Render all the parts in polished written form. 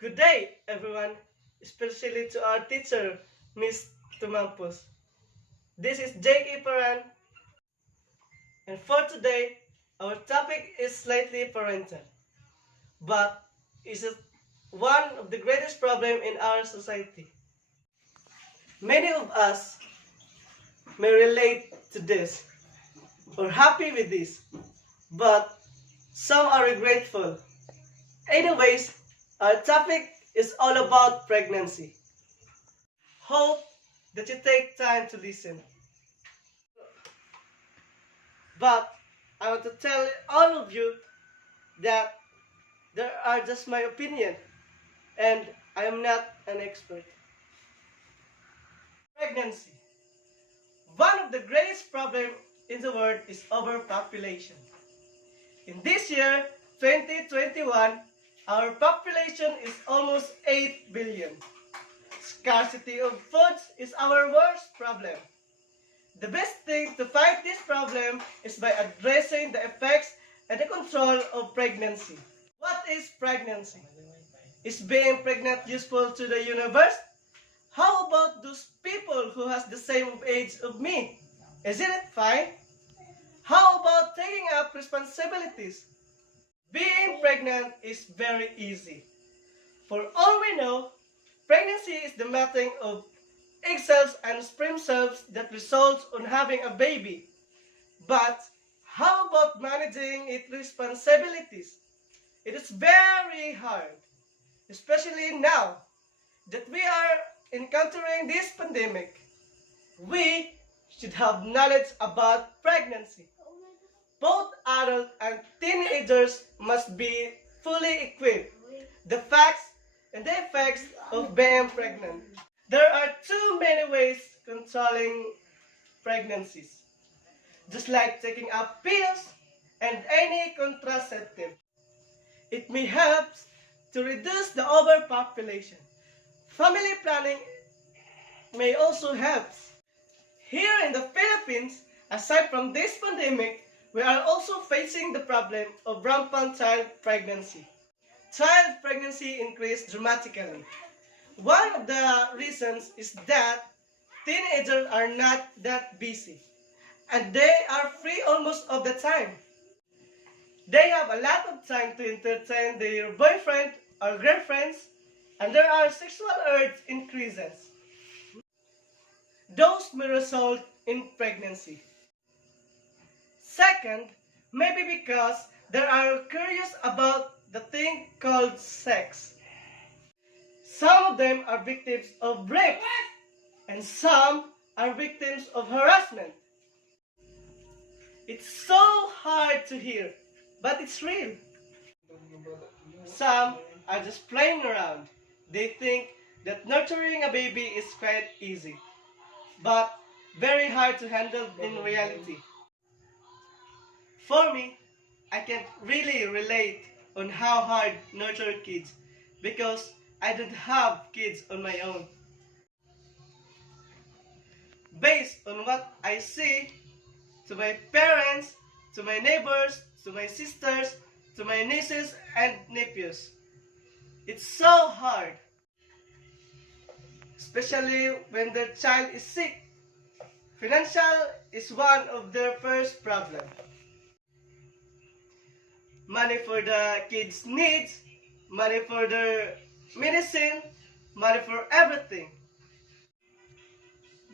Good day, everyone, especially to our teacher, Miss Tumampus. This is Jake Iparan, and for today, our topic is slightly parental, but is it one of the greatest problems in our society. Many of us may relate to this or happy with this, but some are regretful. Anyways, our topic is all about pregnancy. Hope that you take time to listen. But I want to tell all of you that there are just my opinion and I am not an expert. Pregnancy. One of the greatest problems in the world is overpopulation. In this year, 2021, our population is almost 8 billion. Scarcity of foods is our worst problem. The best thing to fight this problem is by addressing the effects and the control of pregnancy. What is pregnancy? Is being pregnant useful to the universe? How about those people who has the same age of me? Isn't it fine? How about taking up responsibilities? Being pregnant is very easy. For all we know, pregnancy is the melting of egg cells and sperm cells that results on having a baby. But how about managing its responsibilities? It is very hard, especially now that we are encountering this pandemic. We should have knowledge about pregnancy. Both adults and teenagers must be fully equipped. The facts and the effects of being pregnant. There are too many ways controlling pregnancies, just like taking up pills and any contraceptive. It may help to reduce the overpopulation. Family planning may also help. Here in the Philippines, aside from this pandemic, we are also facing the problem of rampant child pregnancy. Child pregnancy increased dramatically. One of the reasons is that teenagers are not that busy and they are free almost of the time. They have a lot of time to entertain their boyfriend or girlfriends and there are sexual urge increases. Those may result in pregnancy. Second, maybe because they are curious about the thing called sex. Some of them are victims of rape and some are victims of harassment. It's so hard to hear, but it's real. Some are just playing around. They think that nurturing a baby is quite easy, but very hard to handle in reality. For me, I can't really relate on how hard nurture kids because I don't have kids on my own. Based on what I see to my parents, to my neighbors, to my sisters, to my nieces and nephews. It's so hard, especially when their child is sick. Financial is one of their first problems. Money for the kids' needs, money for their medicine, money for everything.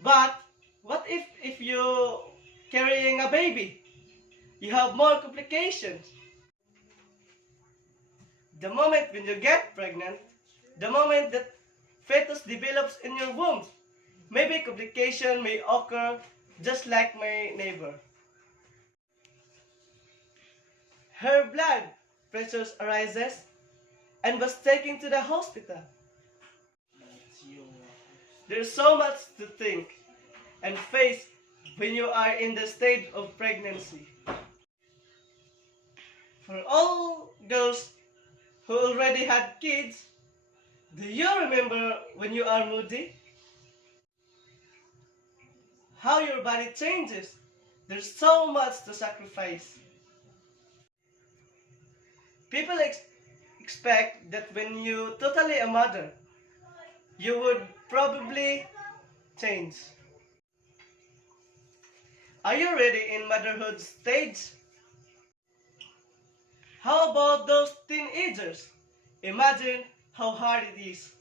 But what if you carrying a baby? You have more complications. The moment when you get pregnant, the moment that fetus develops in your womb, maybe complication may occur just like my neighbor. Her blood pressures arises and was taken to the hospital. There's so much to think and face when you are in the state of pregnancy. For all those who already had kids, do you remember when you are moody? How your body changes. There's so much to sacrifice. People expect that when you totally a mother, you would probably change. Are you ready in motherhood stage? How about those teenagers? Imagine how hard it is.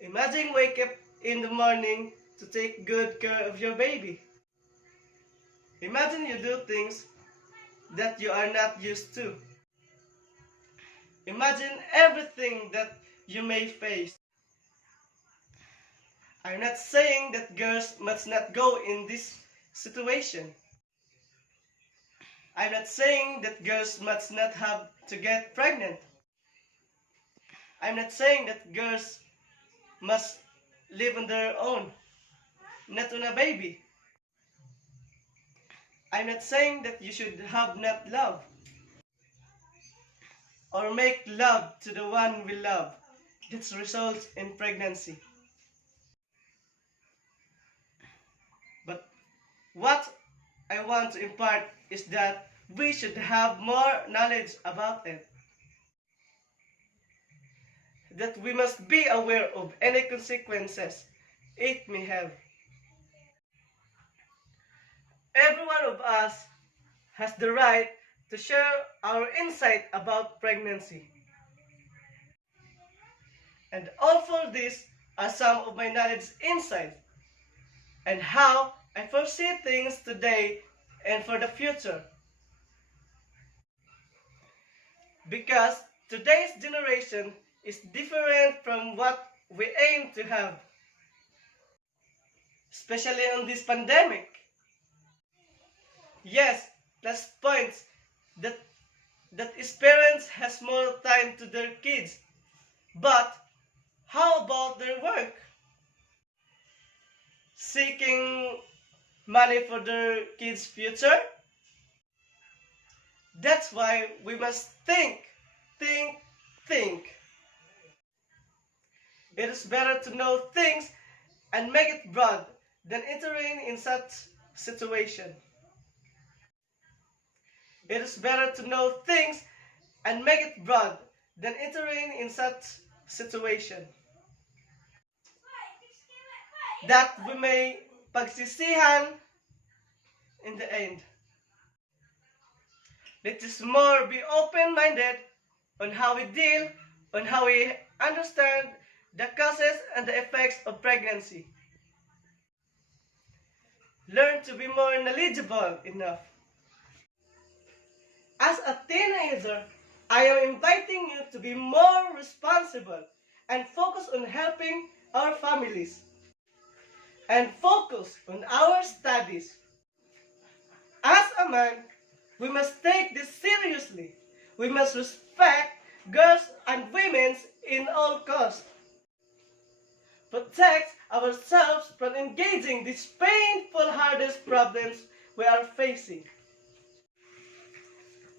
Imagine wake up in the morning to take good care of your baby. Imagine you do things that you are not used to. Imagine everything that you may face. I'm not saying that girls must not go in this situation. I'm not saying that girls must not have to get pregnant. I'm not saying that girls must live on their own, not on a baby. I'm not saying that you should have not love or make love to the one we love that results in pregnancy. But what I want to impart is that we should have more knowledge about it. That we must be aware of any consequences it may have. Every one of us has the right to share our insight about pregnancy. And all for this are some of my knowledge insights and how I foresee things today and for the future. Because today's generation is different from what we aim to have, especially on this pandemic. Yes, plus points that its parents has more time to their kids. But how about their work? Seeking money for their kids' future? That's why we must think. It is better to know things and make it broad than entering in such situation. It is better to know things and make it broad than entering in such situation. That we may pagsisihan in the end. Let us more be open-minded on how we deal, on how we understand the causes and the effects of pregnancy. Learn to be more knowledgeable enough. As a teenager, I am inviting you to be more responsible and focus on helping our families and focus on our studies. As a man, we must take this seriously. We must respect girls and women in all costs. Protect ourselves from engaging these painful hardest problems we are facing.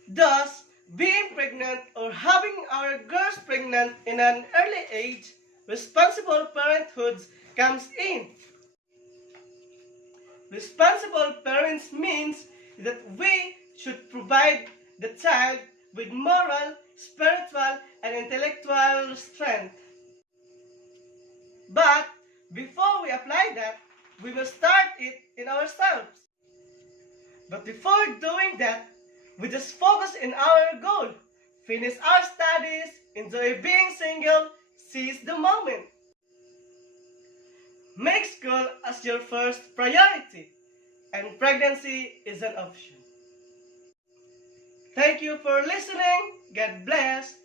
Thus, being pregnant or having our girls pregnant in an early age, responsible parenthood comes in. Responsible parents means that we should provide the child with moral, spiritual, and intellectual strength. But before we apply that, we must start it in ourselves. But before doing that, we just focus in our goal. Finish our studies, enjoy being single, seize the moment. Make school as your first priority, and pregnancy is an option. Thank you for listening. God bless.